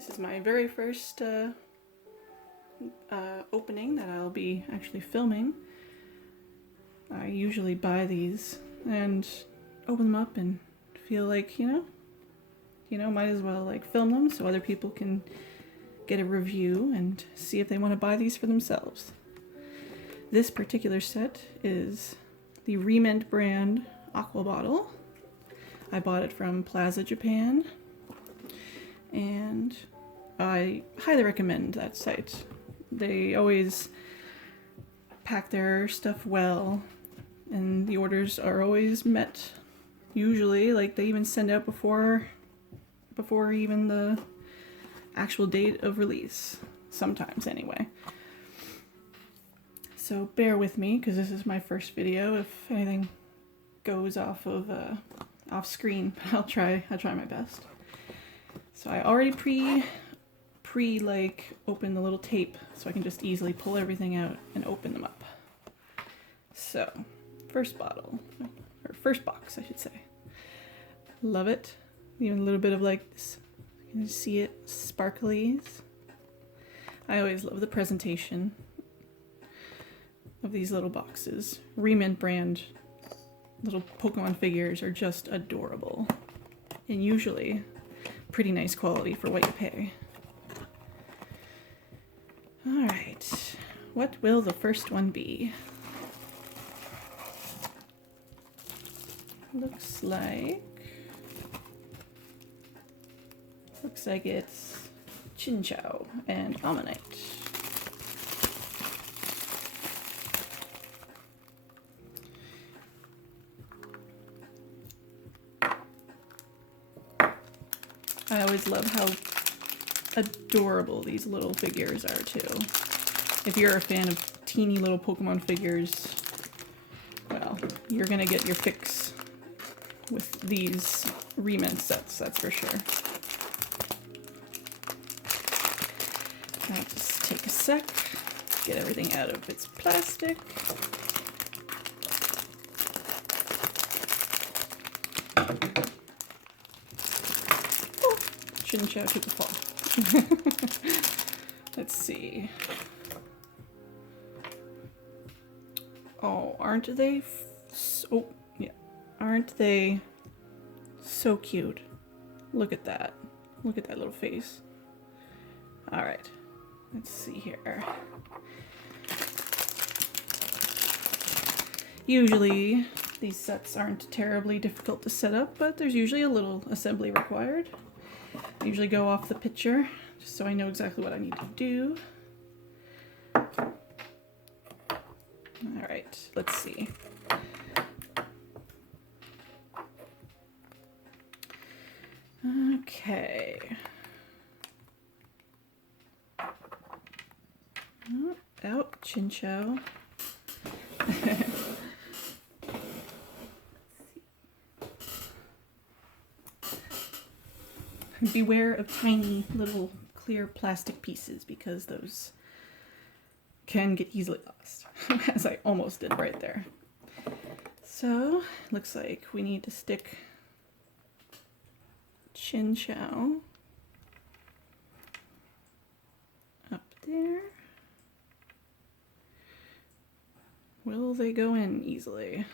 This is my very first opening that I'll be actually filming. I usually buy these and open them up and feel like, you know, might as well like film them so other people can get a review and see if they want to buy these for themselves. This particular set is the Re-Ment brand Aqua bottle. I bought it from Plaza Japan, and I highly recommend that site. They always pack their stuff well, and the orders are always met. Usually, like, they even send out before even the actual date of release. Sometimes, anyway. So bear with me, because this is my first video. If anything goes off screen, I'll try my best. So I already opened the little tape, so I can just easily pull everything out and open them up. So, first box, I should say. Love it. Even a little bit of like this. You can see it, sparklies. I always love the presentation of these little boxes. Re-Ment brand little Pokemon figures are just adorable, and usually pretty nice quality for what you pay. Alright, what will the first one be? Looks like it's Chinchou and Ammonite. I always love how adorable these little figures are too. If you're a fan of teeny little Pokemon figures, well, you're gonna get your fix with these Re-Ment sets, that's for sure. I'll just take a sec, get everything out of its plastic. Chinchou took a fall. Let's see. Oh, aren't they aren't they so cute? Look at that. Look at that little face. All right. Let's see here. Usually these sets aren't terribly difficult to set up, but there's usually a little assembly required. I usually go off the picture, just so I know exactly what I need to do. Alright, let's see. Okay. Oh, out, Chinchou. Beware of tiny little clear plastic pieces, because those can get easily lost, as I almost did right there. So, looks like we need to stick Chinchou up there. Will they go in easily?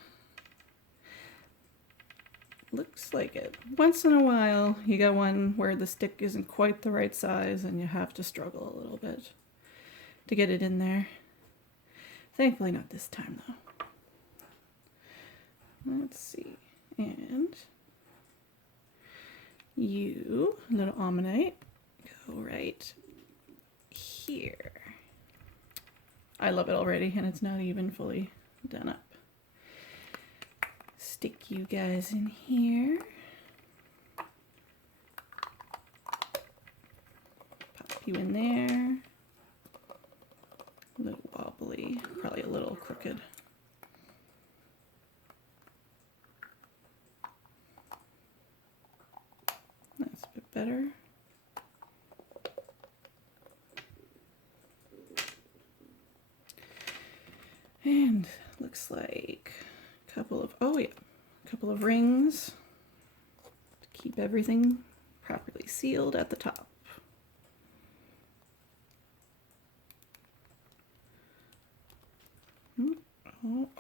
Looks like it. Once in a while, you get one where the stick isn't quite the right size and you have to struggle a little bit to get it in there. Thankfully not this time, though. Let's see. And you, little Ammonite, go right here. I love it already, and it's not even fully done up. Stick you guys in here. Pop you in there. A little wobbly, probably a little crooked. That's a bit better. And looks like a couple of rings to keep everything properly sealed at the top.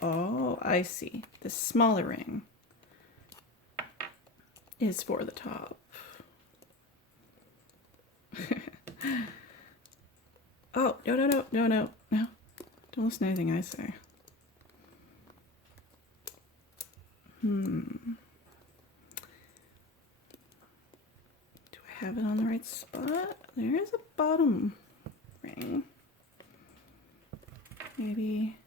Oh, I see. The smaller ring is for the top. Oh, no. Don't listen to anything I say. Do I have it on the right spot? There is a bottom ring. Maybe.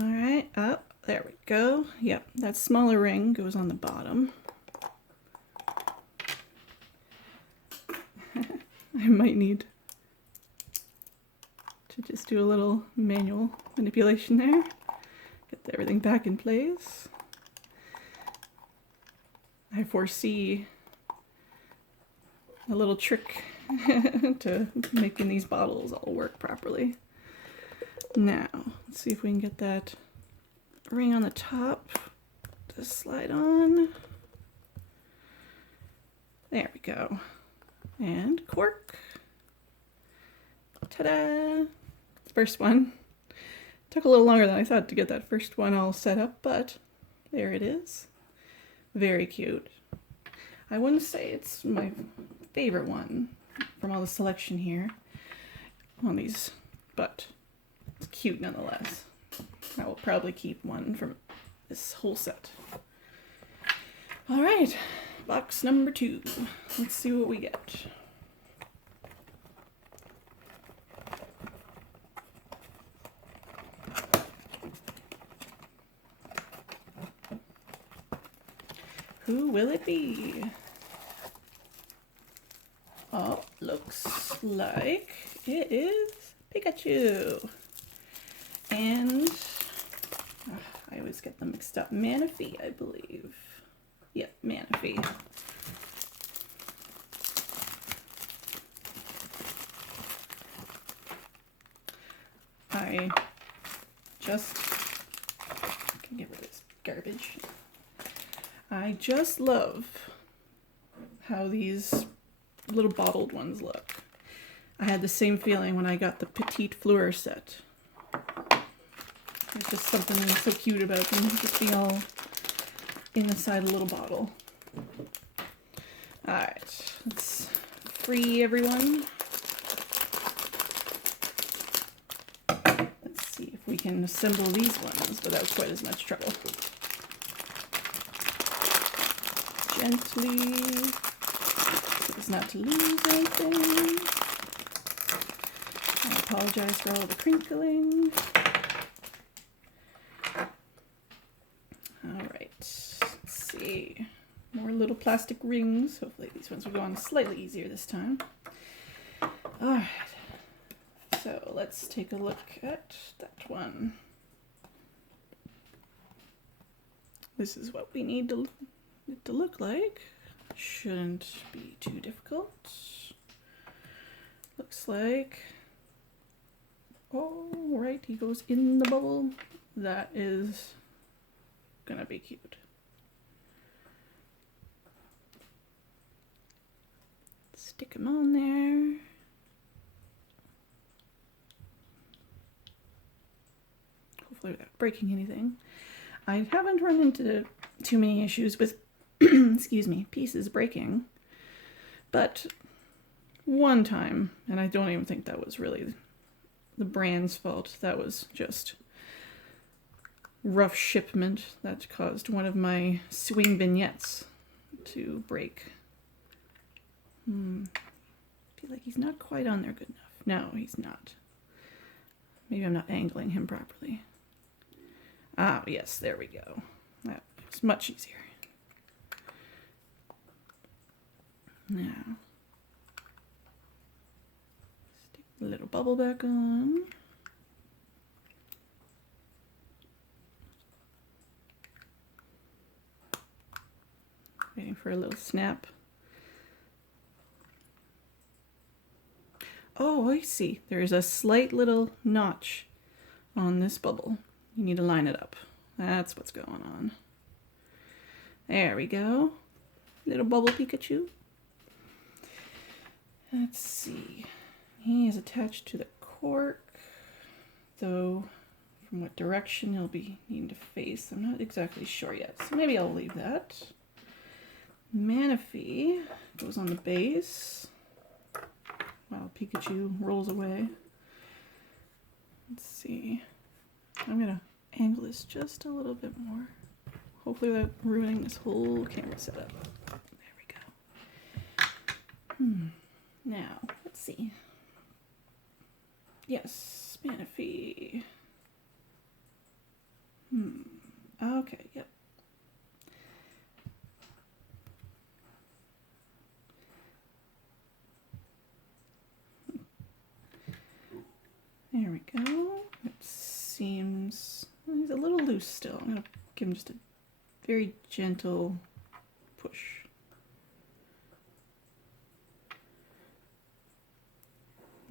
All right, up. There we go. Yep, that smaller ring goes on the bottom. I might need to just do a little manual manipulation there. Get everything back in place. I foresee a little trick to making these bottles all work properly. Now, let's see if we can get that ring on the top to slide on. There we go. And cork. Ta-da! First one. Took a little longer than I thought to get that first one all set up, but there it is. Very cute. I wouldn't say it's my favorite one from all the selection here on these, but it's cute nonetheless. I will probably keep one from this whole set. All right, box number 2. Let's see what we get. Who will it be? Oh, looks like it is Pikachu. And I always get them mixed up. Manaphy, I believe. Yep, Manaphy. I can get rid of this garbage. I just love how these little bottled ones look. I had the same feeling when I got the Petite Fleur set. There's just something so cute about them, just being all inside a little bottle. Alright, let's free everyone. Let's see if we can assemble these ones without quite as much trouble. Gently, so as not to lose anything. I apologize for all the crinkling. Alright, let's see. More little plastic rings. Hopefully these ones will go on slightly easier this time. Alright, so let's take a look at that one. This is what we need to look like. Shouldn't be too difficult. Looks like, oh right, he goes in the bubble. That is gonna be cute. Stick him on there. Hopefully without breaking anything. I haven't run into too many issues with excuse me, pieces breaking, but one time, and I don't even think that was really the brand's fault, that was just rough shipment that caused one of my swing vignettes to break. Feel like he's not quite on there good enough. No, he's not. Maybe I'm not angling him properly. Ah, yes, there we go. That was much easier. Now, stick the little bubble back on. Waiting for a little snap. Oh, I see. There's a slight little notch on this bubble. You need to line it up. That's what's going on. There we go. Little bubble Pikachu. Let's see. He is attached to the cork, though from what direction he'll be needing to face, I'm not exactly sure yet. So maybe I'll leave that. Manaphy goes on the base while Pikachu rolls away. Let's see. I'm gonna angle this just a little bit more. Hopefully without ruining this whole camera setup. There we go. Now, let's see. Yes, Manaphy. Okay, yep. There we go. It seems he's a little loose still. I'm gonna give him just a very gentle push.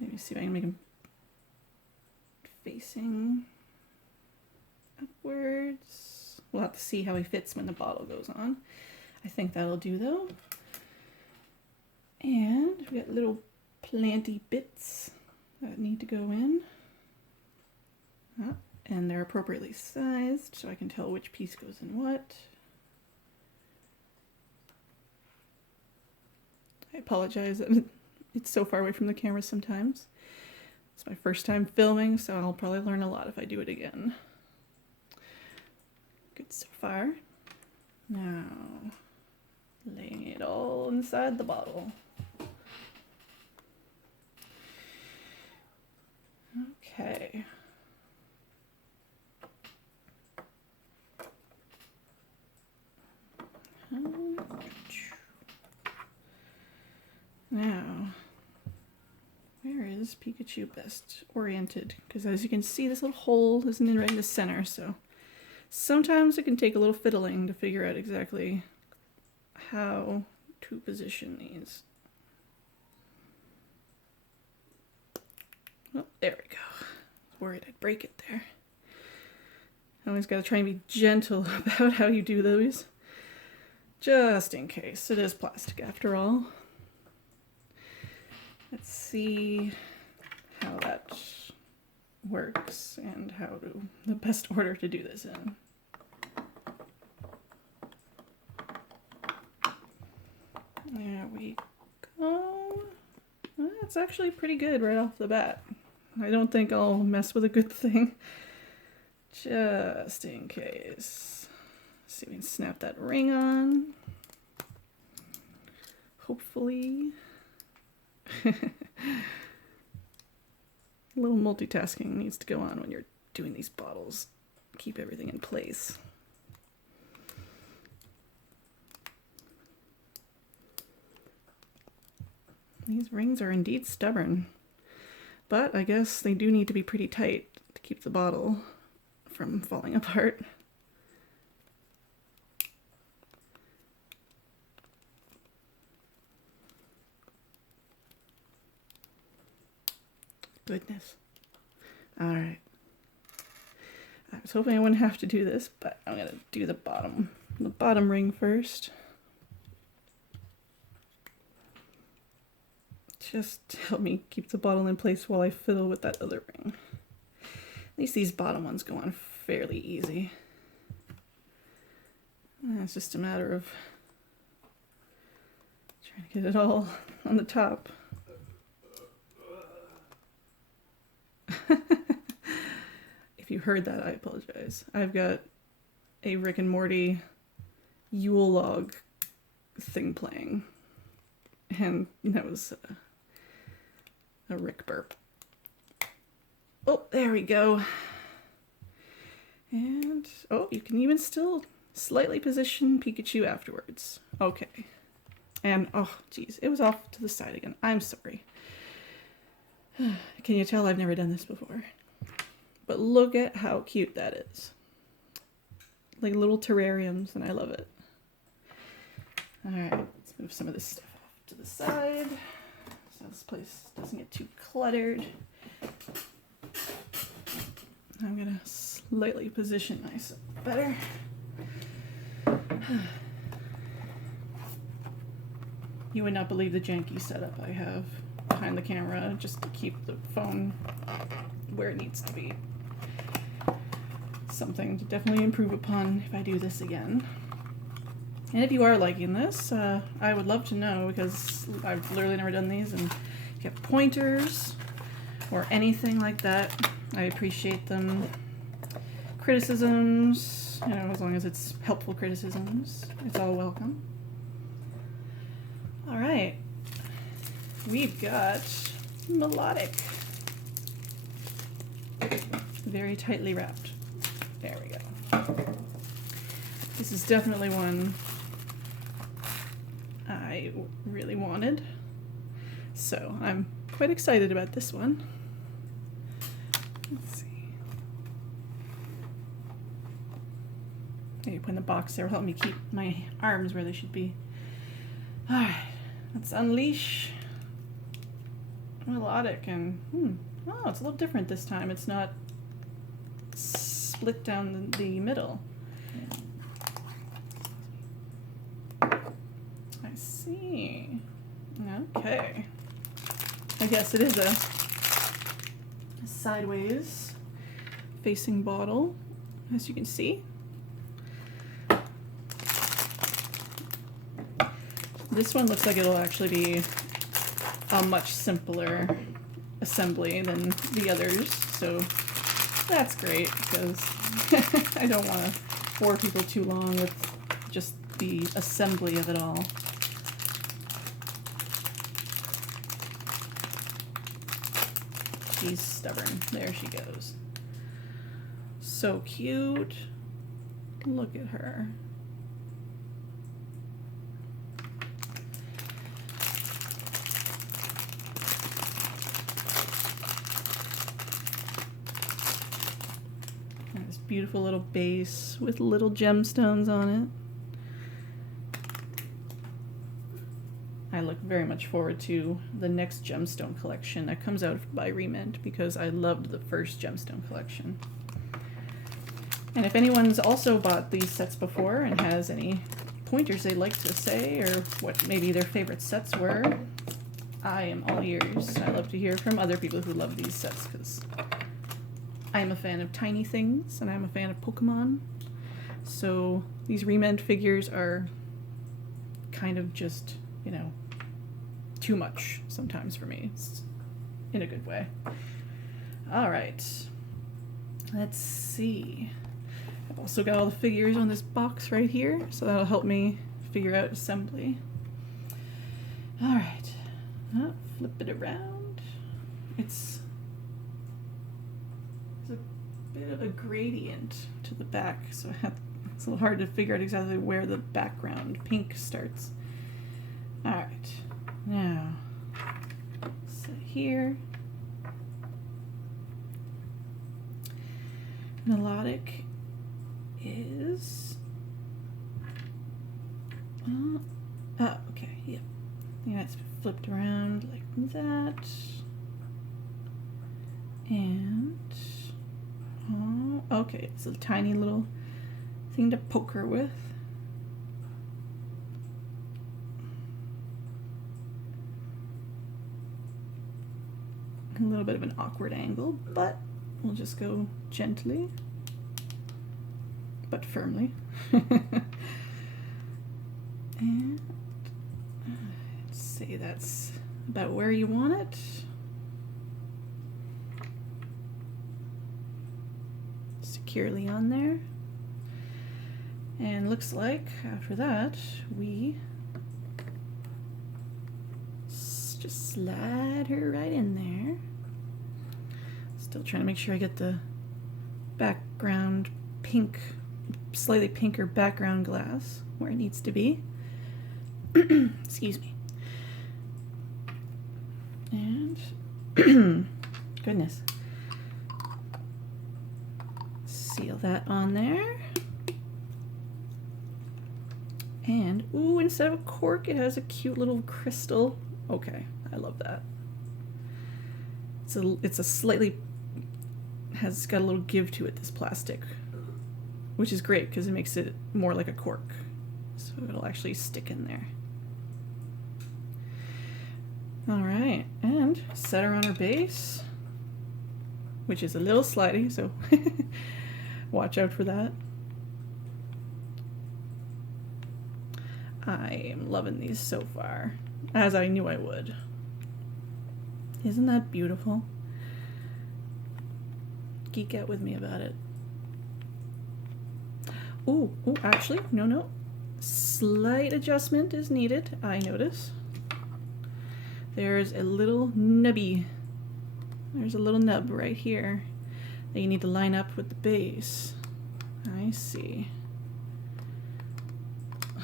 Maybe see if I can make him facing upwards. We'll have to see how he fits when the bottle goes on. I think that'll do though. And we got little planty bits that need to go in. And they're appropriately sized so I can tell which piece goes in what. I apologize that it's so far away from the camera sometimes. It's my first time filming, so I'll probably learn a lot if I do it again. Good so far. Now, laying it all inside the bottle. Okay. Now, where is Pikachu best oriented? Because as you can see, this little hole isn't in right in the center, so sometimes it can take a little fiddling to figure out exactly how to position these. Oh, there we go. I was worried I'd break it there. Always got to try and be gentle about how you do those. Just in case. It is plastic after all. Let's see how that works and how to the best order to do this in. There we go. That's actually pretty good right off the bat. I don't think I'll mess with a good thing. Just in case. Let's see if we can snap that ring on. Hopefully. A little multitasking needs to go on when you're doing these bottles. Keep everything in place. These rings are indeed stubborn, but I guess they do need to be pretty tight to keep the bottle from falling apart. Goodness. Alright. I was hoping I wouldn't have to do this, but I'm going to do the bottom ring first. Just to help me keep the bottle in place while I fiddle with that other ring. At least these bottom ones go on fairly easy. And it's just a matter of trying to get it all on the top. If you heard that, I apologize. I've got a Rick and Morty Yule log thing playing, and that was a Rick burp. Oh, there we go. And, oh, you can even still slightly position Pikachu afterwards. Okay. And, oh, geez, it was off to the side again. I'm sorry. Can you tell I've never done this before? But look at how cute that is. Like little terrariums, and I love it. Alright, let's move some of this stuff off to the side so this place doesn't get too cluttered. I'm gonna slightly position myself better. You would not believe the janky setup I have behind the camera just to keep the phone where it needs to be. Something to definitely improve upon if I do this again. And if you are liking this, I would love to know, because I've literally never done these, and if you have pointers or anything like that, I appreciate them. Criticisms, you know, as long as it's helpful criticisms, it's all welcome. All right, we've got Melodic. Very tightly wrapped. There we go. This is definitely one I really wanted, so I'm quite excited about this one. Let's see. Maybe put in the box there will help me keep my arms where they should be. Alright, let's unleash Melodic, and oh, it's a little different this time. It's not split down the middle. I see. Okay. I guess it is a sideways facing bottle, as you can see. This one looks like it'll actually be a much simpler assembly than the others, so that's great, because I don't want to bore people too long with just the assembly of it all. She's stubborn. There she goes. So cute. Look at her. And this beautiful little base with little gemstones on it. I look very much forward to the next gemstone collection that comes out by Re-Ment, because I loved the first gemstone collection. And if anyone's also bought these sets before and has any pointers they'd like to say, or what maybe their favorite sets were, I am all ears. I love to hear from other people who love these sets, because I'm a fan of tiny things and I'm a fan of Pokemon. So these Re-Ment figures are kind of just, you know, too much sometimes for me. It's in a good way. All right, let's see. I've also got all the figures on this box right here, so that'll help me figure out assembly. All right, flip it around. It's a bit of a gradient to the back, so it's a little hard to figure out exactly where the background pink starts. All right, now, so here, Melodic is, okay, yep. Yeah, it's flipped around like that, and, oh, okay, it's a tiny little thing to poke her with. A little bit of an awkward angle, but we'll just go gently but firmly. And let's say that's about where you want it. Securely on there. And looks like after that we just slide her right in there. Still trying to make sure I get the background pink, slightly pinker background glass where it needs to be. Excuse me. And goodness. Seal that on there. And ooh, instead of a cork, it has a cute little crystal. Okay, I love that. It's a slightly, has got a little give to it, this plastic, which is great because it makes it more like a cork. So it'll actually stick in there. All right, and set her on her base, which is a little slidey, so watch out for that. I am loving these so far, as I knew I would. Isn't that beautiful? Geek out with me about it. Ooh, actually, no. Slight adjustment is needed, I notice. There's a little nubby. There's a little nub right here that you need to line up with the base. I see.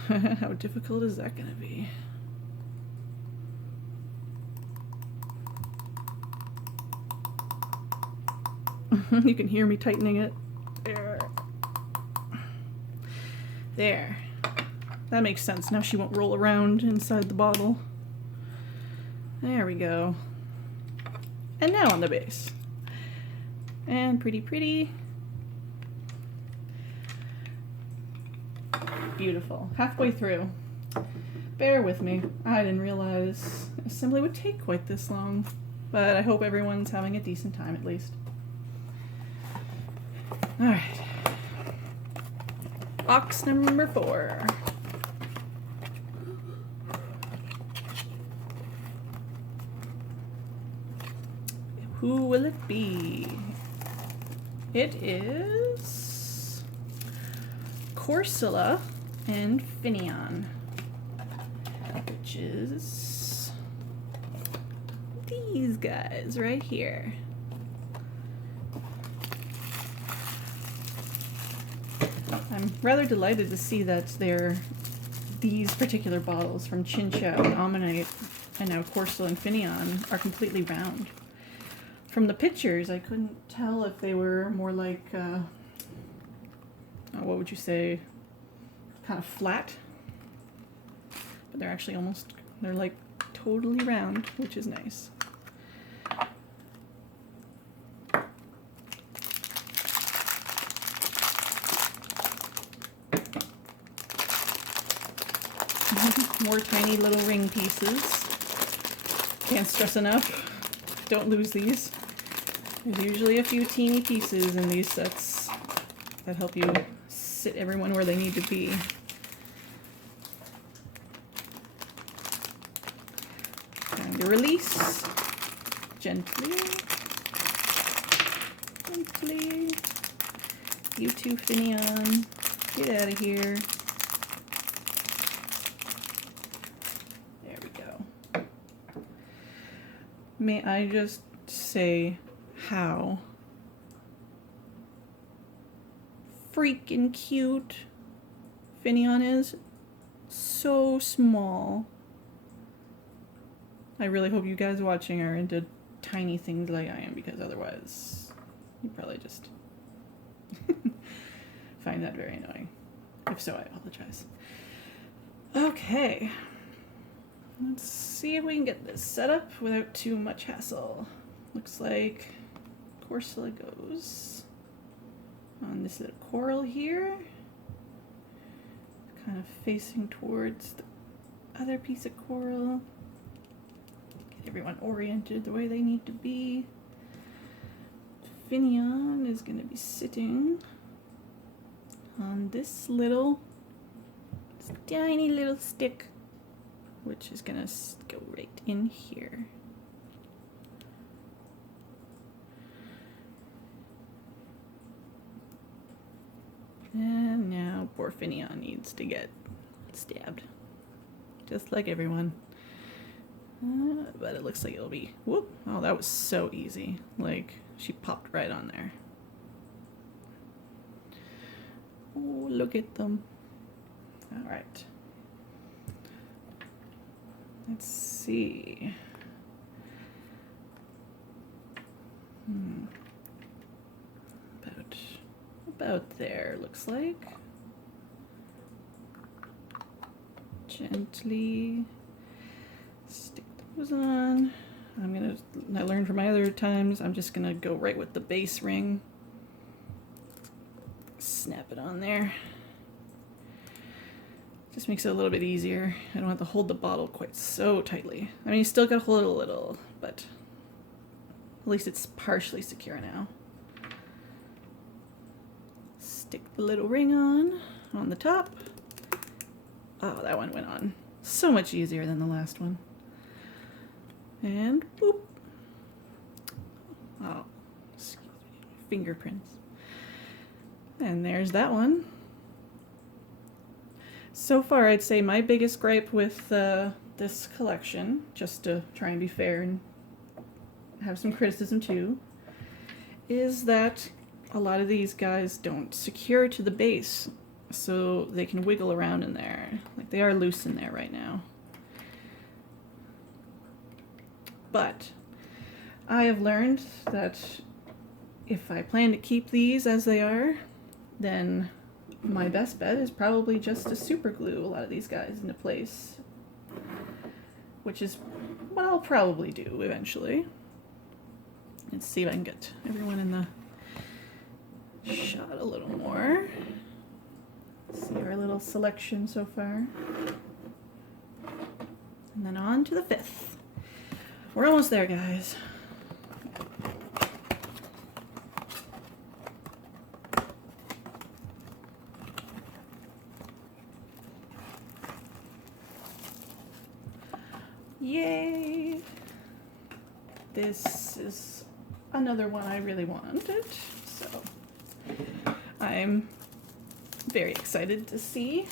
How difficult is that going to be? You can hear me tightening it. There. That makes sense. Now she won't roll around inside the bottle. There we go. And now on the base. And pretty. Beautiful. Halfway through. Bear with me. I didn't realize assembly would take quite this long. But I hope everyone's having a decent time at least. Alright. Box number 4. Who will it be? It is Corsola and Finneon, which is these guys right here. I'm rather delighted to see that these particular bottles from Chinchou and Ammonite and now Corsola and Finneon are completely round. From the pictures, I couldn't tell if they were more like, what would you say, kind of flat. But they're actually they're like totally round, which is nice. More tiny little ring pieces. Can't stress enough, don't lose these. There's usually a few teeny pieces in these sets that help you sit everyone where they need to be. Time to release. Gently. You two, Finneon. Get out of here. There we go. May I just say how freaking cute Finneon is? So small. I really hope you guys watching are into tiny things like I am, because otherwise you probably just find that very annoying. If so, I apologize. Okay. Let's see if we can get this set up without too much hassle. Looks like Corsola goes on this little coral here, kind of facing towards the other piece of coral. Get everyone oriented the way they need to be. Finneon is going to be sitting on this tiny little stick, which is going to go right in here. And now poor Finneon needs to get stabbed, just like everyone. But it looks like it'll be, whoop, oh, that was so easy. Like, she popped right on there. Oh, look at them. All right. Let's see. About there, looks like. Gently stick those on. I learned from my other times, I'm just gonna go right with the base ring. Snap it on there. Just makes it a little bit easier. I don't have to hold the bottle quite so tightly. I mean, you still gotta hold it a little, but at least it's partially secure now. Stick the little ring on the top. Oh, that one went on so much easier than the last one. And boop. Oh, excuse me, fingerprints. And there's that one. So far, I'd say my biggest gripe with this collection, just to try and be fair and have some criticism too, is that a lot of these guys don't secure to the base, so they can wiggle around in there. Like, they are loose in there right now. But I have learned that if I plan to keep these as they are, then my best bet is probably just to super glue a lot of these guys into place, which is what I'll probably do eventually. Let's see if I can get everyone in the shot a little more. See our little selection so far. And then on to the 5th. We're almost there, guys. Yay! This is another one I really wanted, so I'm very excited to see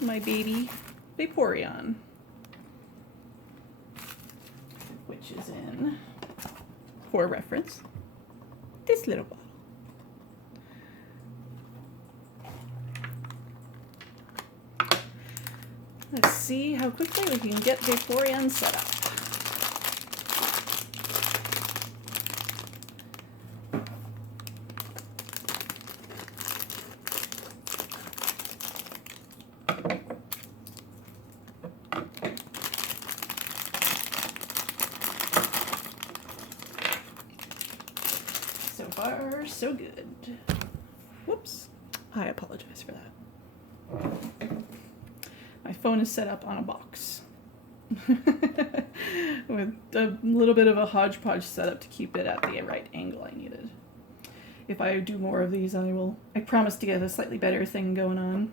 my baby Vaporeon, which is in, for reference, this little bottle. Let's see how quickly we can get Vaporeon set up. So far, so good. Whoops. I apologize for that. My phone is set up on a box with a little bit of a hodgepodge setup to keep it at the right angle I needed. If I do more of these, I promise to get a slightly better thing going on.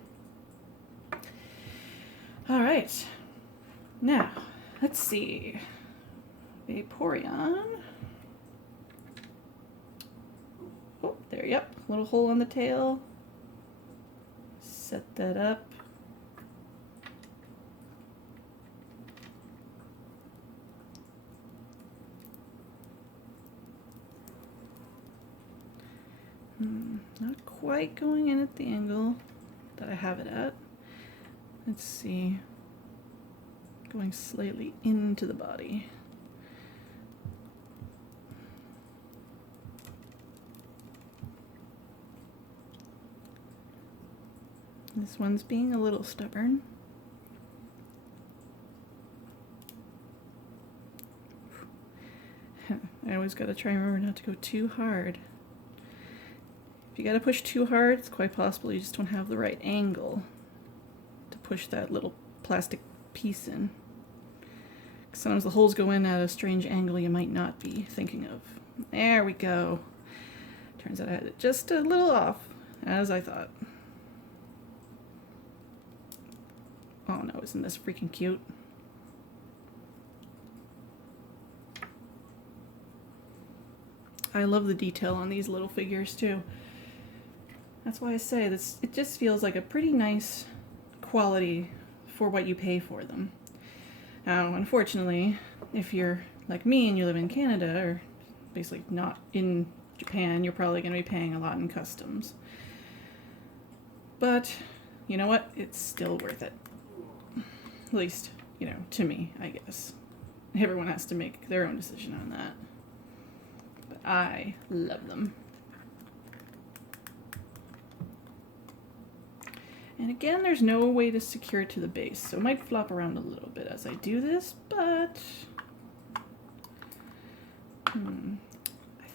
All right, now let's see. Vaporeon. Oh, there, yep, little hole on the tail. Set that up. Not quite going in at the angle that I have it at. Let's see. Going slightly into the body. This one's being a little stubborn. I always gotta try and remember not to go too hard. If you gotta push too hard, it's quite possible you just don't have the right angle to push that little plastic piece in. Sometimes the holes go in at a strange angle you might not be thinking of. There we go. Turns out I had it just a little off, as I thought. Oh no, isn't this freaking cute? I love the detail on these little figures too. That's why I say this, it just feels like a pretty nice quality for what you pay for them. Now, unfortunately, if you're like me and you live in Canada, or basically not in Japan, you're probably going to be paying a lot in customs. But, you know what? It's still worth it. At least, you know, to me, I guess. Everyone has to make their own decision on that. But I love them. And again, there's no way to secure it to the base, so it might flop around a little bit as I do this, but I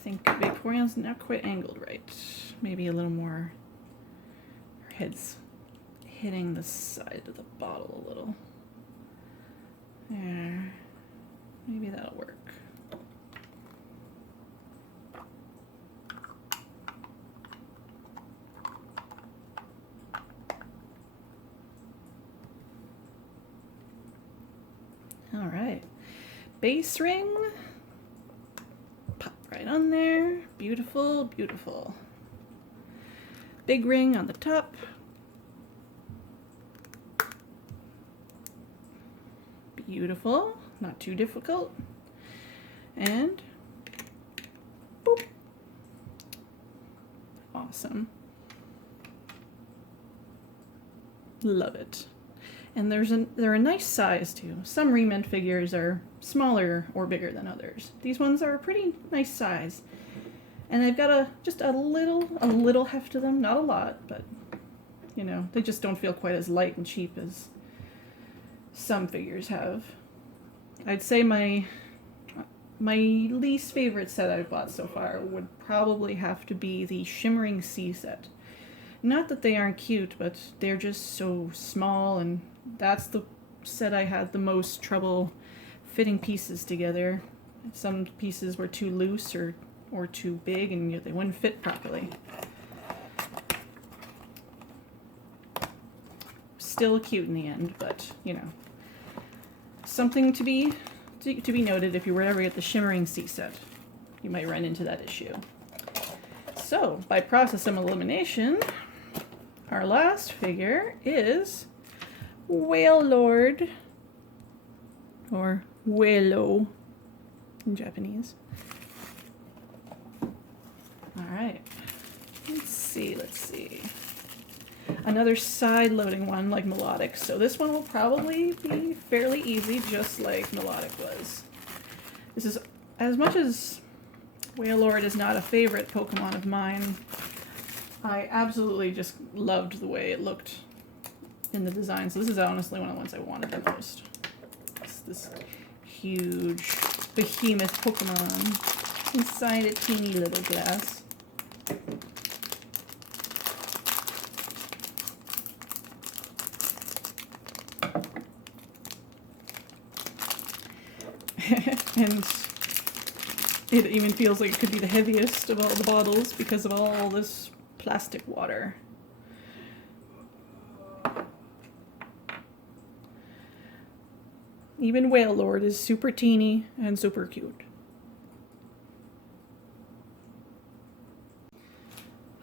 think Vaporeon's not quite angled right. Maybe a little more head's hitting the side of the bottle a little. There. Maybe that'll work. All right. Base ring. Pop right on there. Beautiful, beautiful. Big ring on the top. Beautiful, not too difficult. And boop. Awesome. Love it. And they're a nice size too. Some Re-Ment figures are smaller or bigger than others. These ones are a pretty nice size. And they've got just a little heft to them, not a lot, but you know, they just don't feel quite as light and cheap as some figures have. I'd say my least favorite set I've bought so far would probably have to be the Shimmering Sea set. Not that they aren't cute, but they're just so small, and that's the set I had the most trouble fitting pieces together. Some pieces were too loose or too big, and they wouldn't fit properly. Still cute in the end, but you know, something to be noted if you were ever get the Shimmering Sea set. You might run into that issue. So, by process of elimination, our last figure is Wailord, or Wailo in Japanese. Alright, let's see. Another side-loading one like Melodic, so this one will probably be fairly easy, just like Melodic was. This is, as much as Wailord is not a favorite Pokemon of mine, I absolutely just loved the way it looked in the design, so this is honestly one of the ones I wanted the most. It's this huge behemoth Pokemon inside a teeny little glass. And it even feels like it could be the heaviest of all the bottles because of all this plastic water. Even Wailord is super teeny and super cute.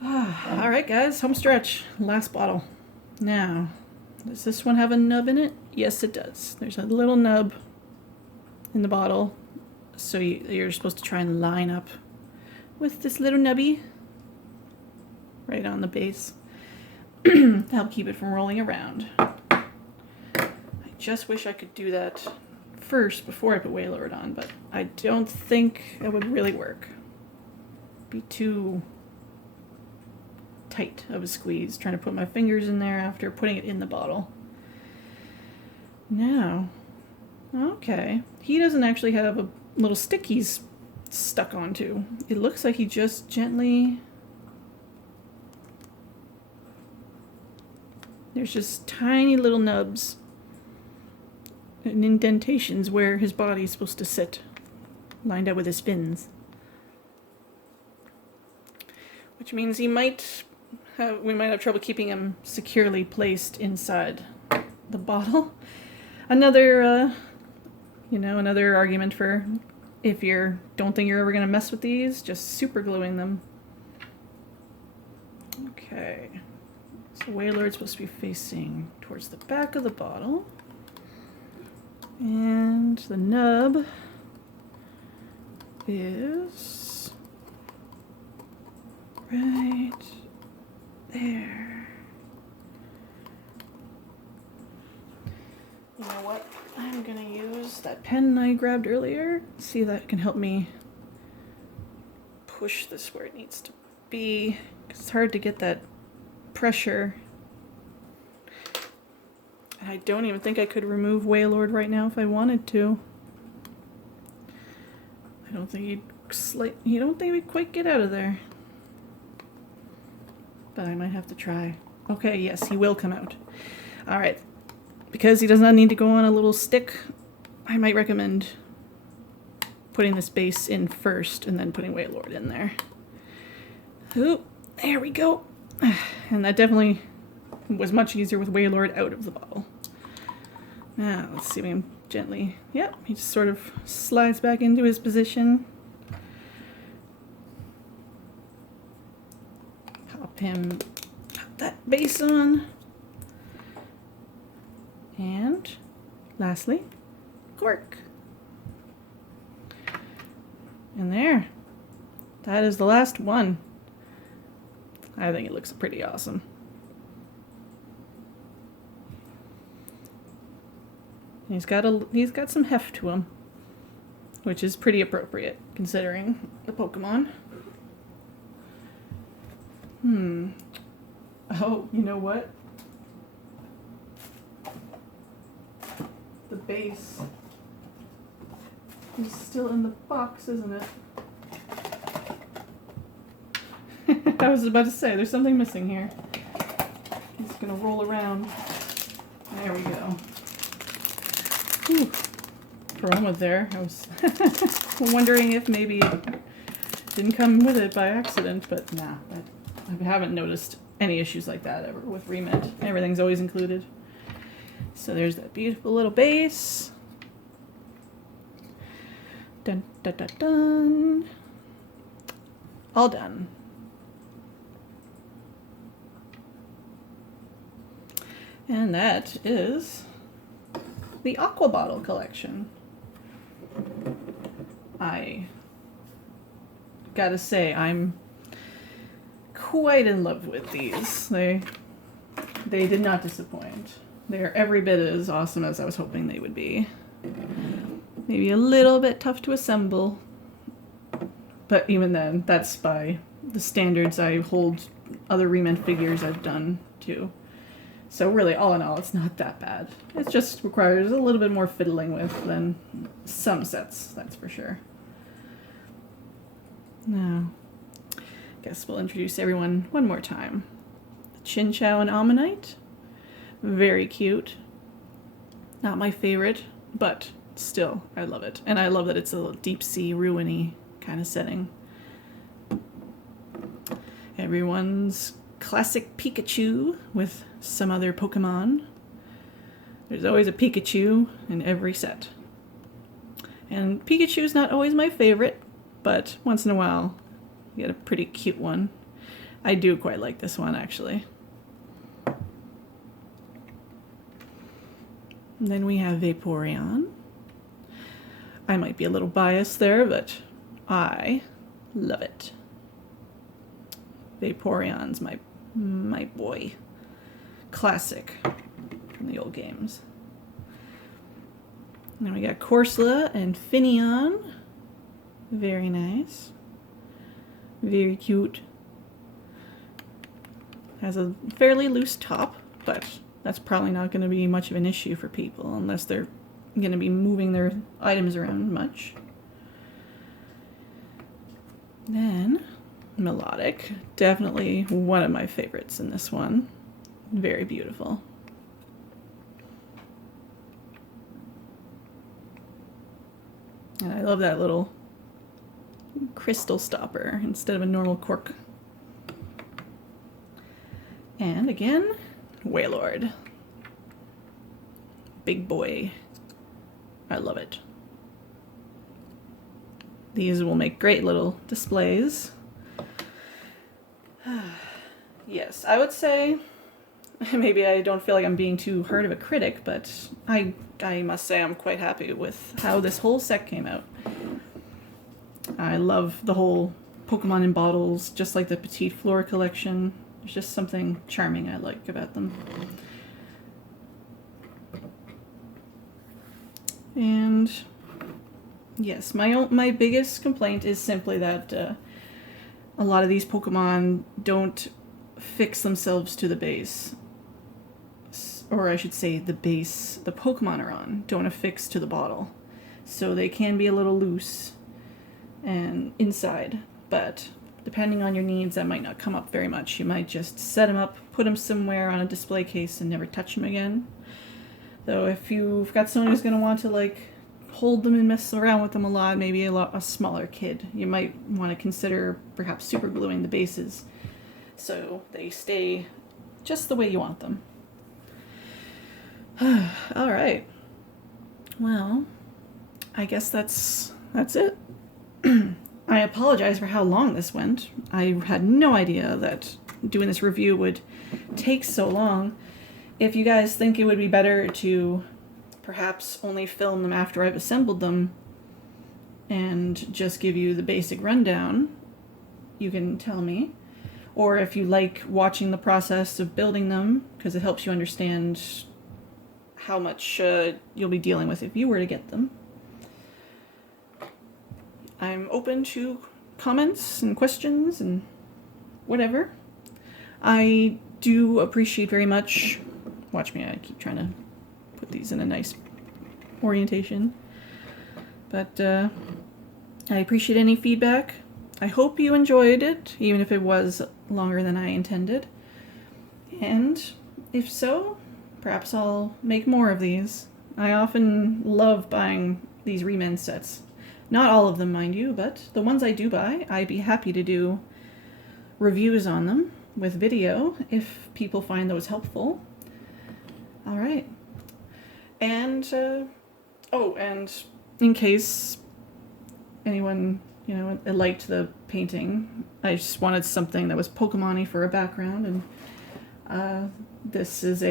Alright guys, home stretch. Last bottle. Now, does this one have a nub in it? Yes it does. There's a little nub in the bottle, so you're supposed to try and line up with this little nubby right on the base to help keep it from rolling around. I just wish I could do that first before I put Wailord on, but I don't think it would really work. Be too tight of a squeeze trying to put my fingers in there after putting it in the bottle. Now, okay, he doesn't actually have a little stick he's stuck onto. It looks like he just gently... There's just tiny little nubs and indentations where his body's supposed to sit, lined up with his fins. Which means we might have trouble keeping him securely placed inside the bottle. Another argument for if you don't think you're ever going to mess with these, just super gluing them. Okay, so Wailord's supposed to be facing towards the back of the bottle. And the nub is right there. You know what? I'm gonna use that pen I grabbed earlier. See if that can help me push this where it needs to be. It's hard to get that pressure. I don't even think I could remove Wailord right now if I wanted to. I don't think he'd quite get out of there. But I might have to try. Okay, yes, he will come out. All right. Because he does not need to go on a little stick, I might recommend putting this base in first and then putting Wailord in there. Ooh, there we go. And that definitely was much easier with Wailord out of the bottle. Now, let's see if we can gently... Yep, he just sort of slides back into his position. Pop that base on. And lastly, cork. And there. That is the last one. I think it looks pretty awesome. He's got some heft to him, which is pretty appropriate considering the Pokemon. Oh, you know what? The base is still in the box, isn't it? I was about to say, there's something missing here. It's gonna roll around. There we go. Whew. For a moment there, I was wondering if maybe it didn't come with it by accident, but nah, I haven't noticed any issues like that ever with Re-Ment. Everything's always included. So there's that beautiful little base. Dun dun dun dun. All done. And that is the Aqua bottle collection. I gotta say, I'm quite in love with these. They did not disappoint. They're every bit as awesome as I was hoping they would be. Maybe a little bit tough to assemble, but even then, that's by the standards I hold other Re-Ment figures I've done too. So really, all in all, it's not that bad. It just requires a little bit more fiddling with than some sets, that's for sure. Now, guess we'll introduce everyone one more time. Chinchou and Ammonite. Very cute. Not my favorite, but still, I love it. And I love that it's a deep sea, ruiny kind of setting. Everyone's classic Pikachu with some other Pokemon. There's always a Pikachu in every set. And Pikachu's not always my favorite, but once in a while you get a pretty cute one. I do quite like this one, actually. And then we have Vaporeon. I might be a little biased there, but I love it. Vaporeon's my boy. Classic from the old games. Then we got Corsola and Finneon. Very nice. Very cute. Has a fairly loose top, but that's probably not going to be much of an issue for people unless they're going to be moving their items around much. Then Melodic, definitely one of my favorites in this one. Very beautiful. And I love that little crystal stopper instead of a normal cork. And again, Wailord. Big boy. I love it. These will make great little displays. Yes, I would say, maybe I don't feel like I'm being too hard of a critic, but I must say I'm quite happy with how this whole set came out. I love the whole Pokemon in bottles, just like the Petite Flora collection. There's just something charming I like about them. And yes, my biggest complaint is simply that a lot of these Pokemon don't fix themselves to the base. Or I should say the base the Pokemon are on don't affix to the bottle. So they can be a little loose and inside, but depending on your needs, that might not come up very much. You might just set them up, put them somewhere on a display case, and never touch them again. Though if you've got someone who's going to want to like hold them and mess around with them a lot, maybe a smaller kid, you might want to consider perhaps super gluing the bases so they stay just the way you want them. All right. Well, I guess that's it. I apologize for how long this went. I had no idea that doing this review would take so long. If you guys think it would be better to perhaps only film them after I've assembled them and just give you the basic rundown, you can tell me. Or if you like watching the process of building them, because it helps you understand how much you'll be dealing with if you were to get them. I'm open to comments and questions and whatever. I do appreciate very much, watch me, I keep trying to put these in a nice orientation, but I appreciate any feedback. I hope you enjoyed it, even if it was longer than I intended. And if so, perhaps I'll make more of these. I often love buying these Re-Ment sets. Not all of them, mind you, but the ones I do buy, I'd be happy to do reviews on them with video if people find those helpful. All right. And, and in case anyone, liked the painting, I just wanted something that was Pokemon-y for a background, and this is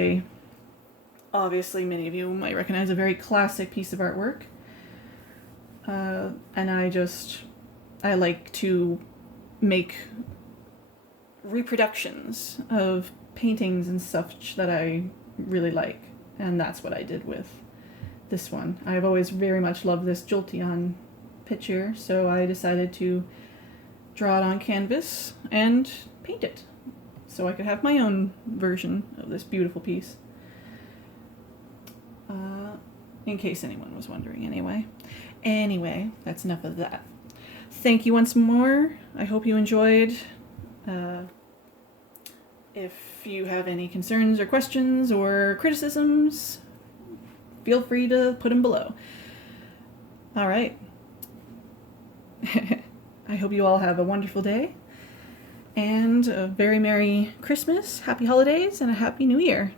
obviously many of you might recognize a very classic piece of artwork. And I like to make reproductions of paintings and such that I really like, and that's what I did with this one. I've always very much loved this Jolteon picture, so I decided to draw it on canvas and paint it so I could have my own version of this beautiful piece. In case anyone was wondering, anyway. Anyway, that's enough of that. Thank you once more. I hope you enjoyed. If you have any concerns or questions or criticisms, feel free to put them below. All right. I hope you all have a wonderful day, and a very Merry Christmas, Happy Holidays, and a Happy New Year.